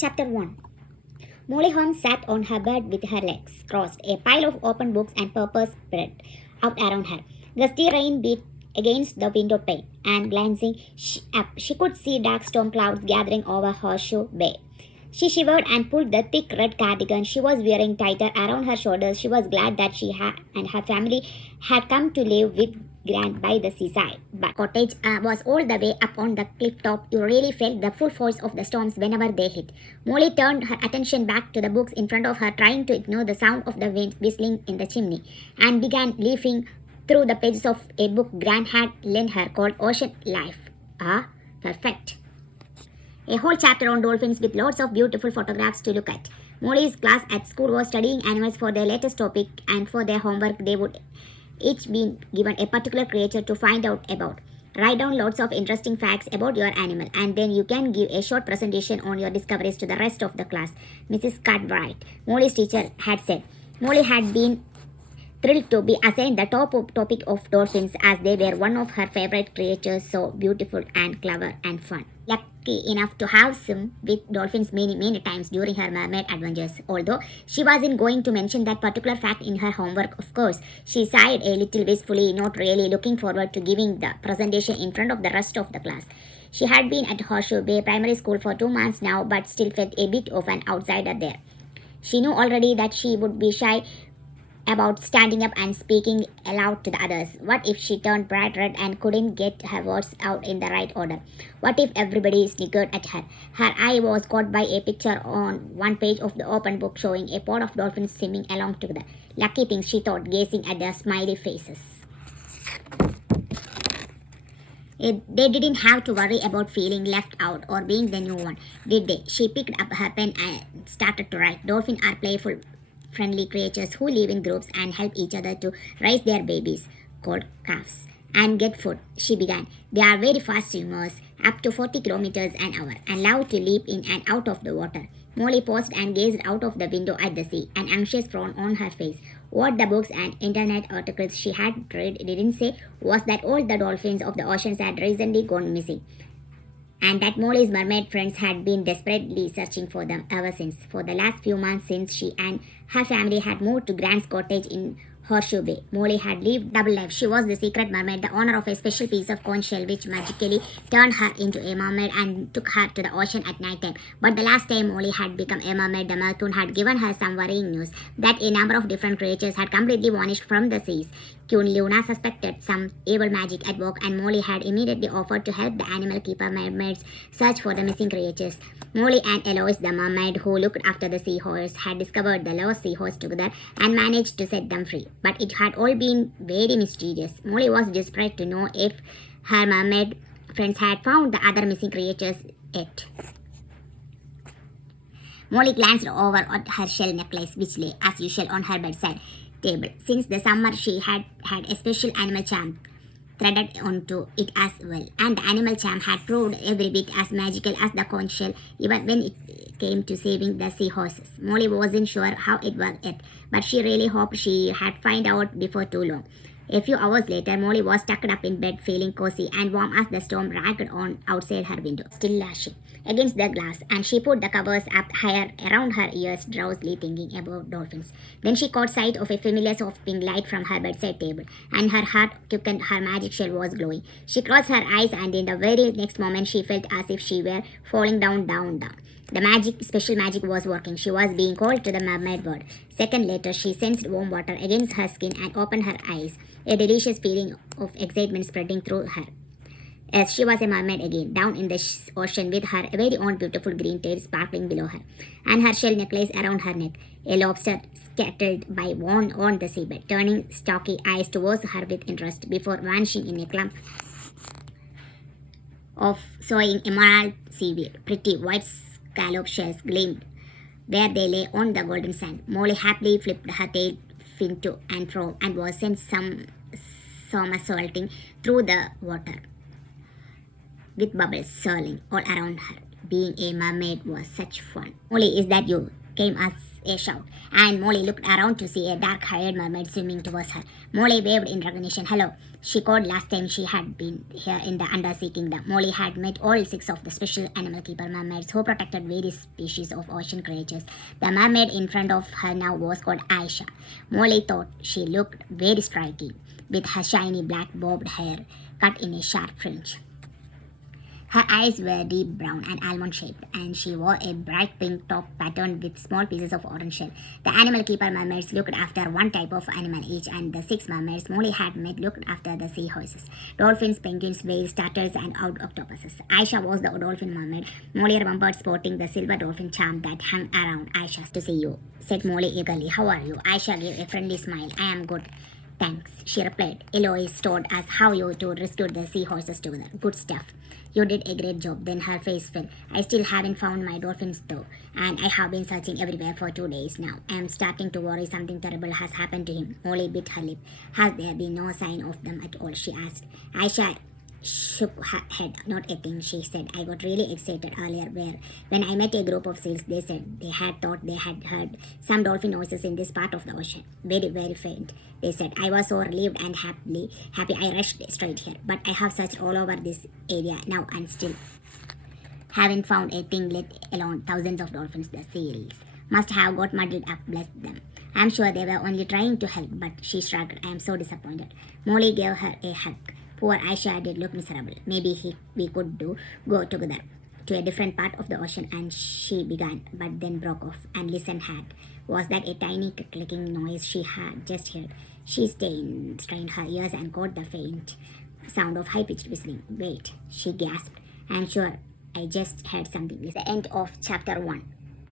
Chapter 1. Molly Holmes sat on her bed with her legs crossed, a pile of open books and papers spread out around her. Gusty rain beat against the window pane, and glancing up, she could see dark storm clouds gathering over Horseshoe Bay. She shivered and pulled the thick red cardigan she was wearing tighter around her shoulders. She was glad that she and her family had come to live with Grant by the seaside. But cottage was all the way up on the cliff top. You really felt the full force of the storms whenever they hit. Molly turned her attention back to the books in front of her, trying to ignore the sound of the wind whistling in the chimney, and began leafing through the pages of a book Grant had lent her called Ocean Life. Ah, perfect. A whole chapter on dolphins with lots of beautiful photographs to look at. Molly's class at school was studying animals for their latest topic, and for their homework they would each be given a particular creature to find out about. Write down lots of interesting facts about your animal, and then you can give a short presentation on your discoveries to the rest of the class, Mrs. Cartwright, Molly's teacher, had said. Molly had been thrilled to be assigned the topic of dolphins, as they were one of her favorite creatures, so beautiful and clever and fun. Lucky enough to have swum with dolphins many times during her mermaid adventures. Although she wasn't going to mention that particular fact in her homework, of course, she sighed a little wistfully, not really looking forward to giving the presentation in front of the rest of the class. She had been at Horseshoe Bay Primary School for 2 months now, but still felt a bit of an outsider there. She knew already that she would be shy about standing up and speaking aloud to the others. What if she turned bright red and couldn't get her words out in the right order? What if everybody snickered at her? Her eye was caught by a picture on one page of the open book showing a pod of dolphins swimming along together. Lucky things, she thought, gazing at their smiley faces. They didn't have to worry about feeling left out or being the new one, did they? She picked up her pen and started to write. Dolphins are playful, friendly creatures who live in groups and help each other to raise their babies, called calves, and get food, she began. They are very fast swimmers, up to 40 kilometers an hour, and love to leap in and out of the water. Molly paused and gazed out of the window at the sea, an anxious frown on her face. What the books and internet articles she had read didn't say was that all the dolphins of the oceans had recently gone missing, and that Molly's mermaid friends had been desperately searching for them ever since. For the last few months since she and her family had moved to Grant's cottage in Horseshoe Bay, Molly had lived double life. She was the secret mermaid, the owner of a special piece of conch shell which magically turned her into a mermaid and took her to the ocean at night time. But the last time Molly had become a mermaid, the Mercoon had given her some worrying news that a number of different creatures had completely vanished from the seas. Queen Luna suspected some evil magic at work, and Molly had immediately offered to help the animal keeper mermaids search for the missing creatures. Molly and Eloise, the mermaid who looked after the seahorse, had discovered the lost seahorse together and managed to set them free. But it had all been very mysterious. Molly was desperate to know if her mermaid friends had found the other missing creatures yet. Molly glanced over at her shell necklace, which lay, as usual, on her bedside table. Since the summer, she had had a special animal charm threaded onto it as well, and the animal charm had proved every bit as magical as the conch shell, even when it came to saving the seahorses. Molly wasn't sure how it worked yet, but she really hoped she had find out before too long. A few hours later, Molly was tucked up in bed, feeling cozy and warm as the storm ragged on outside her window, still lashing against the glass, and she put the covers up higher around her ears, drowsily thinking about dolphins. Then she caught sight of a familiar soft pink light from her bedside table, and her heart quickened. Her magic shell was glowing. She closed her eyes, and in the very next moment she felt as if she were falling down. The special magic was working. She was being called to the mermaid world. Second later, she sensed warm water against her skin and opened her eyes, a delicious feeling of excitement spreading through her. As she was a mermaid again, down in the ocean with her very own beautiful green tail sparkling below her, and her shell necklace around her neck, a lobster scuttled by on the seabed, turning stocky eyes towards her with interest before vanishing in a clump of soaring emerald seaweed. Pretty white scallop shells gleamed where they lay on the golden sand. Molly happily flipped her tail fin to and fro and was sent somersaulting through the water, with bubbles swirling all around her. Being a mermaid was such fun. Molly, is that you? came as a shout, and Molly looked around to see a dark-haired mermaid swimming towards her. Molly waved in recognition. "Hello," she called. Last time she had been here in the Undersea Kingdom, Molly had met all 6 of the special animal keeper mermaids who protected various species of ocean creatures. The mermaid in front of her now was called Aisha. Molly thought she looked very striking, with her shiny black bobbed hair cut in a sharp fringe. Her eyes were deep brown and almond-shaped, and she wore a bright pink top patterned with small pieces of orange shell. The animal keeper mermaids looked after one type of animal each, and the 6 mermaids Molly had met looked after the seahorses, dolphins, penguins, whales, turtles, and octopuses. Aisha was the dolphin mermaid. Molly remembered sporting the silver dolphin charm that hung around Aisha. "To see you," said Molly eagerly. "How are you?" Aisha gave a friendly smile. "I am good, thanks," she replied. "Eloise told us how you two rescued the seahorses together. Good stuff. You did a great job." Then her face fell. "I still haven't found my dolphins though, and I have been searching everywhere for 2 days now. I am starting to worry something terrible has happened to him." Molly bit her lip. "Has there been no sign of them at all?" she asked. Aisha shook her head. "Not a thing," she said. "I got really excited earlier when I met a group of seals. They said they had thought they had heard some dolphin noises in this part of the ocean. Very, very faint, they said. I was so relieved and happy I rushed straight here. But I have searched all over this area now and still haven't found a thing, let alone thousands of dolphins. The seals must have got muddled up, bless them. I'm sure they were only trying to help." But she shrugged. "I am so disappointed." Molly gave her a hug. Poor Aisha did look miserable. "Maybe we could go together to a different part of the ocean," and she began, but then broke off. "And listen, Hat, was that a tiny clicking noise she had just heard?" She strained her ears and caught the faint sound of high-pitched whistling. "Wait," she gasped. "I'm sure I just heard something." It's the end of chapter 1.